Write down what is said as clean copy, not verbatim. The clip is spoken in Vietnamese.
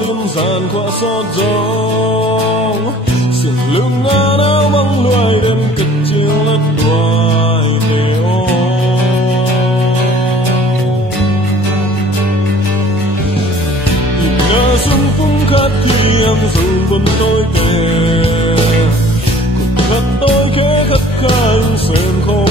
đơn giản qua xót giông xin lưng ngã áo băng loài đêm cất chiều lất đoài tê ô nhìn ngã xuân phung khát khi em dùng bấm tôi tê cùng khát tôi khẽ khắc khăn sớm khô